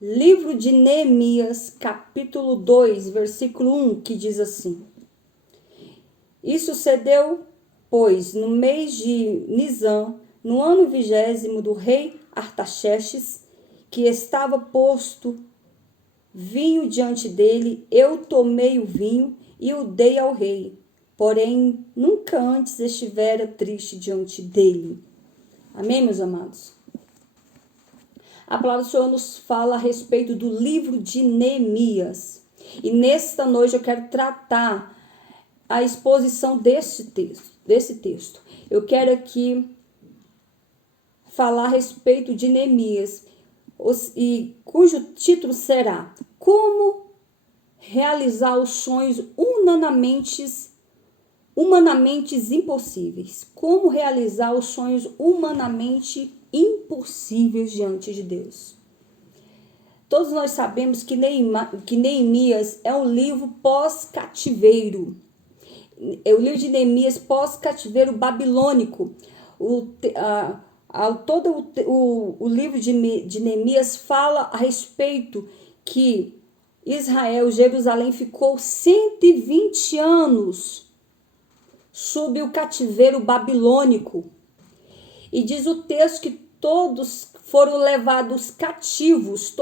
Livro de Neemias, capítulo 2, versículo 1, que diz assim: E sucedeu, pois, no mês de Nisã, no ano 20º do rei Artaxerxes, que estava posto vinho diante dele, eu tomei o vinho e o dei ao rei. Porém, nunca antes estivera triste diante dele. Amém, meus amados? A palavra do Senhor nos fala a respeito do livro de Neemias. E nesta noite eu quero tratar a exposição desse texto. Eu quero aqui falar a respeito de Neemias, e cujo título será Como realizar os sonhos humanamente impossíveis. Como realizar os sonhos humanamente impossíveis diante de Deus. Todos nós sabemos que Neemias é um livro pós-cativeiro. É o livro de Neemias pós-cativeiro babilônico. O livro de Neemias fala a respeito que Israel, Jerusalém, ficou 120 anos sob o cativeiro babilônico. E diz o texto que todos foram levados cativos,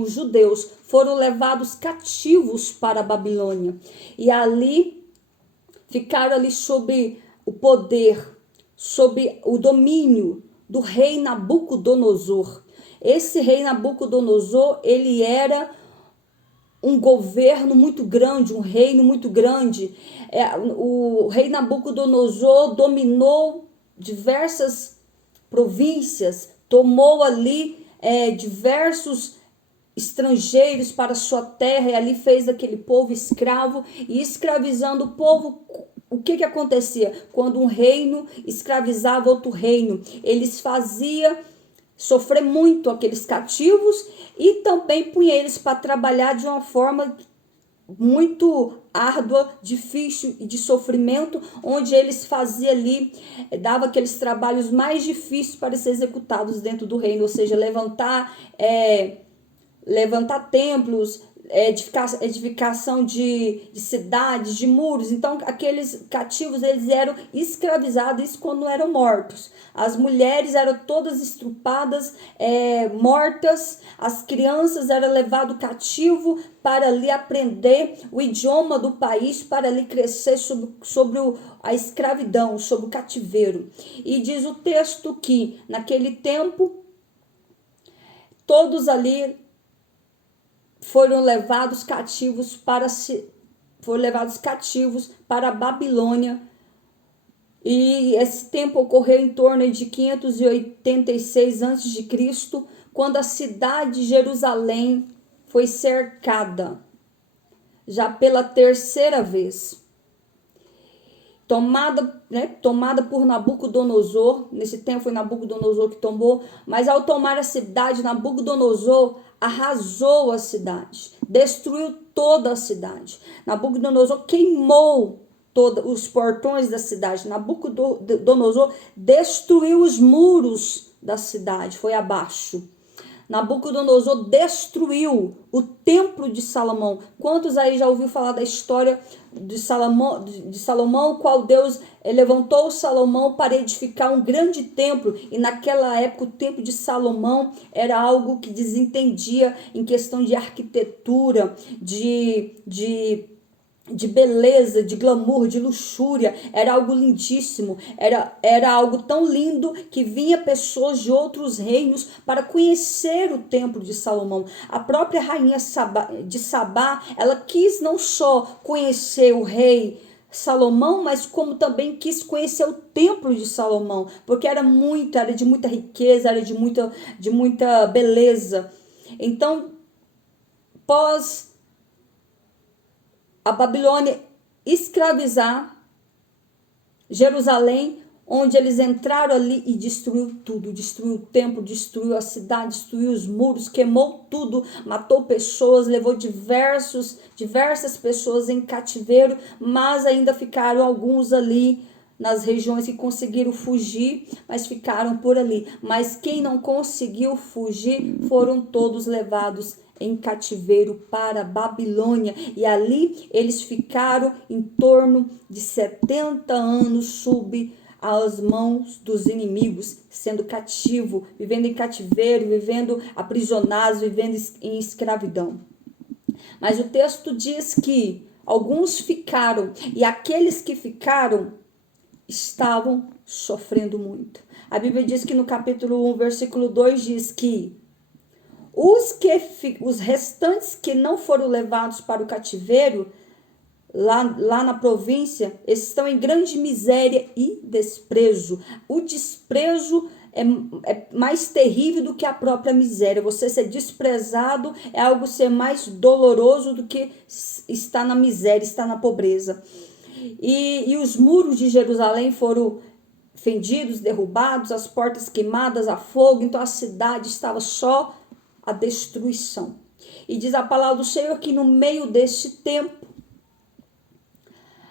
os judeus, foram levados cativos para a Babilônia. E ali ficaram ali sob o poder, sob o domínio do rei Nabucodonosor. Esse rei Nabucodonosor, ele era um governo muito grande, um reino muito grande. O rei Nabucodonosor dominou diversas províncias, tomou ali diversos estrangeiros para sua terra, e ali fez aquele povo escravo, e escravizando o povo. O que acontecia? Quando um reino escravizava outro reino, eles faziam sofrer muito aqueles cativos, e também punha eles para trabalhar de uma forma muito árdua, difícil e de sofrimento, onde eles faziam ali, dava aqueles trabalhos mais difíceis para ser executados dentro do reino, ou seja, levantar templos, edificação de cidades, de muros. Então aqueles cativos, eles eram escravizados, isso quando eram mortos. As mulheres eram todas estrupadas, mortas. As crianças eram levadas cativo para ali aprender o idioma do país, para ali crescer sobre a escravidão, sobre o cativeiro. E diz o texto que naquele tempo todos ali foram levados cativos para a Babilônia. E esse tempo ocorreu em torno de 586 a.C., quando a cidade de Jerusalém foi cercada, já pela terceira vez. Tomada por Nabucodonosor. Nesse tempo foi Nabucodonosor que tomou, mas ao tomar a cidade, Nabucodonosor arrasou a cidade, destruiu toda a cidade. Nabucodonosor queimou todos os portões da cidade. Nabucodonosor destruiu os muros da cidade, foi abaixo. Nabucodonosor destruiu o templo de Salomão. Quantos aí já ouviu falar da história de Salomão, qual Deus levantou Salomão para edificar um grande templo? E naquela época o templo de Salomão era algo que desentendia em questão de arquitetura, de beleza, de glamour, de luxúria. Era algo lindíssimo, era algo tão lindo que vinha pessoas de outros reinos para conhecer o templo de Salomão. A própria rainha de Sabá, ela quis não só conhecer o rei Salomão, mas como também quis conhecer o templo de Salomão, porque era de muita riqueza, era de muita beleza. Então, a Babilônia escravizar Jerusalém, onde eles entraram ali e destruiu tudo, destruiu o templo, destruiu a cidade, destruiu os muros, queimou tudo, matou pessoas, levou diversas pessoas em cativeiro, mas ainda ficaram alguns ali nas regiões que conseguiram fugir, mas ficaram por ali. Mas quem não conseguiu fugir foram todos levados em cativeiro para a Babilônia. E ali eles ficaram em torno de 70 anos sob as mãos dos inimigos, sendo cativo, vivendo em cativeiro, vivendo aprisionados, vivendo em escravidão. Mas o texto diz que alguns ficaram, e aqueles que ficaram estavam sofrendo muito. A Bíblia diz que no capítulo 1, versículo 2 diz que os restantes que não foram levados para o cativeiro, lá na província, estão em grande miséria e desprezo. O desprezo é mais terrível do que a própria miséria. Você ser desprezado é algo ser mais doloroso do que estar na miséria, estar na pobreza. E os muros de Jerusalém foram fendidos, derrubados, as portas queimadas a fogo. Então a cidade estava só a destruição. E diz a palavra do Senhor que no meio deste tempo,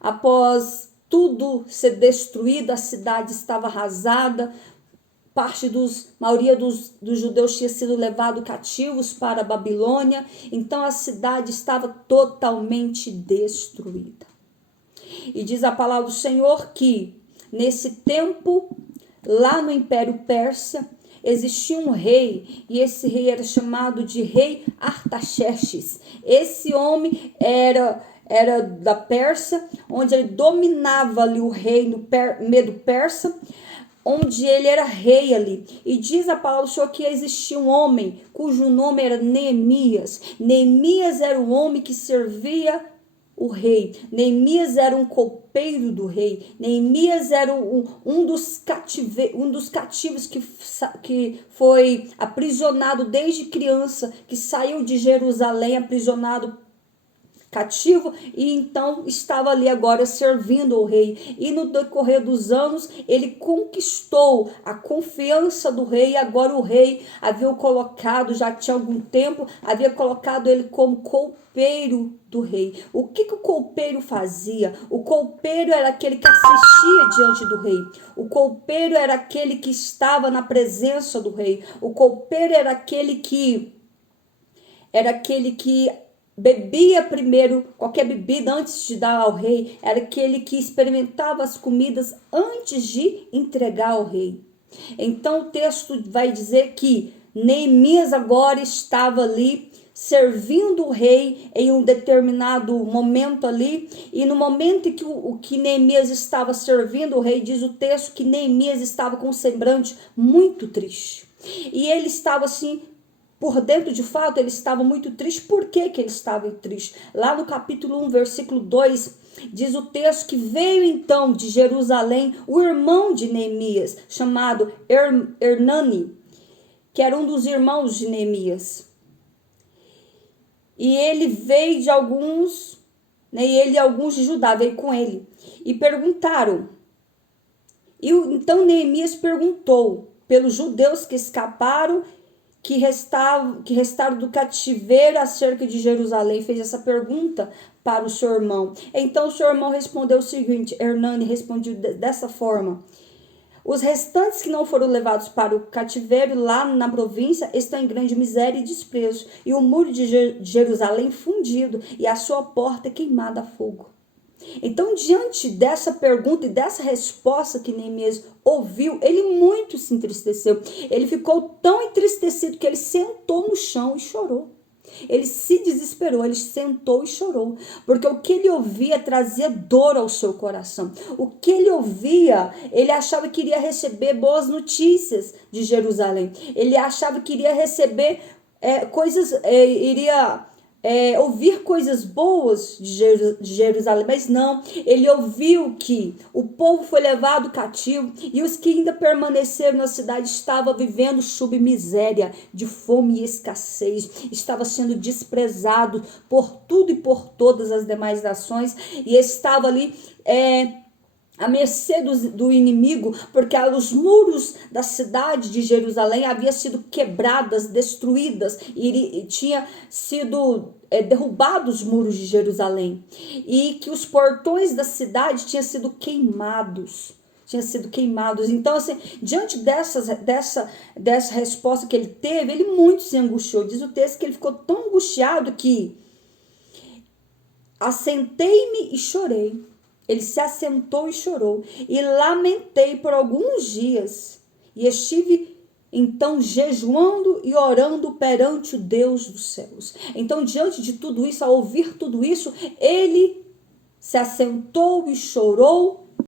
após tudo ser destruído, a cidade estava arrasada, maioria dos judeus tinha sido levado cativos para a Babilônia, então a cidade estava totalmente destruída. E diz a palavra do Senhor que nesse tempo, lá no Império Persa, existia um rei, e esse rei era chamado de rei Artaxerxes. Esse homem era da Pérsia, onde ele dominava ali o reino medo persa, onde ele era rei ali. E diz a palavra do Senhor que existia um homem cujo nome era Neemias. Neemias era o homem que servia o rei. Neemias era um copeiro do rei. Neemias era um dos cativos que foi aprisionado desde criança, que saiu de Jerusalém aprisionado, cativo, e então estava ali agora servindo o rei. E no decorrer dos anos ele conquistou a confiança do rei, e agora o rei havia o colocado, já tinha algum tempo, havia colocado ele como copeiro do rei. O que o copeiro fazia? O copeiro era aquele que assistia diante do rei. O copeiro era aquele que estava na presença do rei. O copeiro era aquele que bebia primeiro qualquer bebida antes de dar ao rei. Era aquele que experimentava as comidas antes de entregar ao rei. Então o texto vai dizer que Neemias agora estava ali servindo o rei em um determinado momento ali, e no momento em que Neemias estava servindo o rei, diz o texto que Neemias estava com um semblante muito triste. E ele estava assim, por dentro, de fato, ele estava muito triste. Por que ele estava triste? Lá no capítulo 1, versículo 2, diz o texto que veio então de Jerusalém o irmão de Neemias, chamado Hernani, que era um dos irmãos de Neemias. E ele veio de alguns, e alguns de Judá, veio com ele. E perguntaram. Então Neemias perguntou pelos judeus que escaparam, que restaram do cativeiro acerca de Jerusalém, fez essa pergunta para o seu irmão. Então o seu irmão respondeu o seguinte, Hernani respondeu dessa forma: os restantes que não foram levados para o cativeiro lá na província estão em grande miséria e desprezo, e o muro de Jerusalém fundido, e a sua porta queimada a fogo. Então, diante dessa pergunta e dessa resposta que Neemias ouviu, ele muito se entristeceu. Ele ficou tão entristecido que ele sentou no chão e chorou. Ele se desesperou, ele sentou e chorou, porque o que ele ouvia trazia dor ao seu coração. O que ele ouvia, ele achava que iria receber boas notícias de Jerusalém. Ele achava que iria receber ouvir coisas boas de Jerusalém, mas não. Ele ouviu que o povo foi levado cativo, e os que ainda permaneceram na cidade estavam vivendo sob miséria, de fome e escassez, estava sendo desprezado por tudo e por todas as demais nações, e estava ali à mercê do inimigo, porque os muros da cidade de Jerusalém haviam sido quebradas, destruídas, e tinha sido derrubados os muros de Jerusalém, e que os portões da cidade tinham sido queimados. Então, assim, diante dessa resposta que ele teve, ele muito se angustiou. Diz o texto que ele ficou tão angustiado que assentei-me e chorei. Ele se assentou e chorou. E lamentei por alguns dias. E estive, então, jejuando e orando perante o Deus dos céus. Então, diante de tudo isso, ao ouvir tudo isso, ele se assentou e chorou